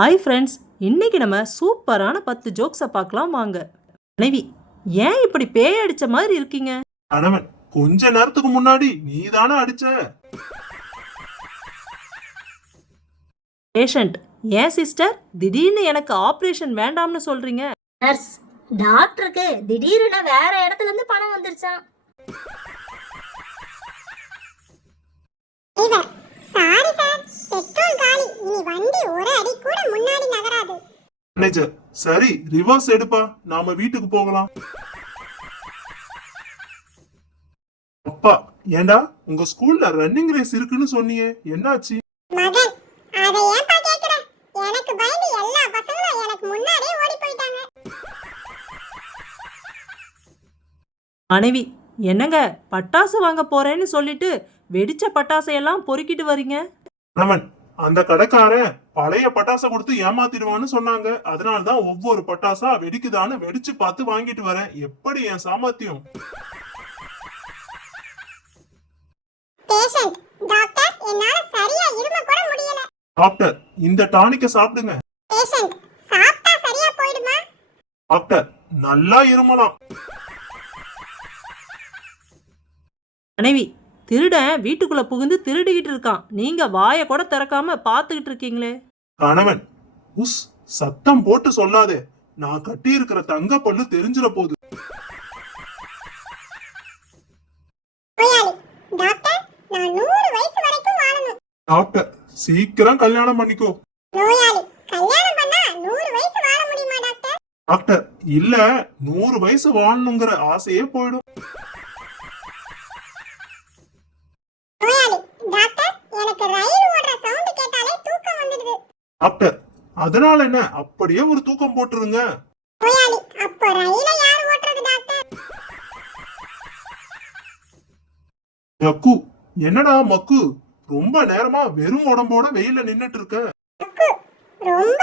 Hi friends, இன்னைக்கு நம்ம சூப்பரான 10 ஜோக்ஸை பார்க்கலாம் வாங்க. மனைவி, ஏன் இப்படி பேய் அடிச்ச மாதிரி இருக்கீங்க? கணவன், கொஞ்ச நேரத்துக்கு முன்னாடி நீதானே அடிச்ச. பேஷண்ட், ஏன் சிஸ்டர் திடீர்னு எனக்கு ஆபரேஷன் வேண்டாம்னு சொல்றீங்க? நர்ஸ், டாக்டருக்கு திடீர்னு வேற இடத்துல இருந்து பணம் வந்துருச்சாம். சாரி சார், பெட்ரோல் காலி. இனி வண்டி ஒரு அடி கூட முன்னாடி நகராது. மேனேஜர், சரி ரிவர்ஸ் எடுப்பா, நாம வீட்டுக்கு போகலாம். அப்பா, ஏண்டா உங்க ஸ்கூல்ல ரன்னிங் ரேஸ் இருக்குன்னு சொன்னீங்க, என்னாச்சு? மகன், அதை ஏன்பா கேக்குற? எனக்கு பயந்து எல்லா பசங்களும் எனக்கு முன்னாடியே ஓடி போயிட்டாங்க. மனைவி, என்னங்க பட்டாசு வாங்க போறேன்னு சொல்லிட்டு வெடிச்ச பட்டாசையெல்லாம் பொறுக்கிட்டு வரீங்க? கணவன், அந்த கடைக்காரன் பழைய பட்டாசை கொடுத்து ஏமாத்திடுவான்னு சொன்னாங்க. அதனாலதான் ஒவ்வொரு பட்டாசா வெடிக்குதான்னு வெடிச்சு பார்த்து வாங்கிட்டு வரேன். எப்படி என் சாமர்த்தியம்? பேஷண்ட், டாக்டர், என்னால சரியா இரும கூட முடியல. டாக்டர், இந்த டானிக்க சாப்பிடுங்க. பேஷண்ட், சாப்பிட்டா சரியா போயிடுமா? டாக்டர், நல்லா இருமலாம். மனைவி, திருடன் வீட்டுக்குள்ள புகுந்து திருடிக்கிட்டு இருக்கான், நீங்க வாயை கூட திறக்காம பார்த்துக்கிட்டு இருக்கீங்களே? கணவன், உஸ், சத்தம் போட்டு சொல்லாதே, நான் கட்டி இருக்கிற தங்க பல்லு தெரிஞ்சிட போகுது. நோயாளி, டாக்டர், நான் 100 வயசு வரைக்கும் வாழணும். டாக்டர், சீக்கிரம் கல்யாணம் பண்ணிக்கோ. நோயாளி, கல்யாணம் பண்ணா 100 வயசு வாழ முடியுமா டாக்டர்? டாக்டர், இல்ல 100 வயசு வாழணுங்கிற ஆசையே போயிடும். நோயாளி, டாக்டர், எனக்கு ரயில் ஓடுற சவுண்ட் கேட்டாலே தூக்கம் வந்துடுது. டாக்டர், அதனால என்ன, அப்படியே ஒரு தூக்கம் போட்டுருங்க. நோயாளி, அப்ப ரயிலை யார் ஓட்டுறது டாக்டர்? யக்கு, என்னடா மக்கு, ரொம்ப நேரமா வெறும் உடம்போட வெயில நின்னுட்டு இருக்க. அக்கு, ரொம்ப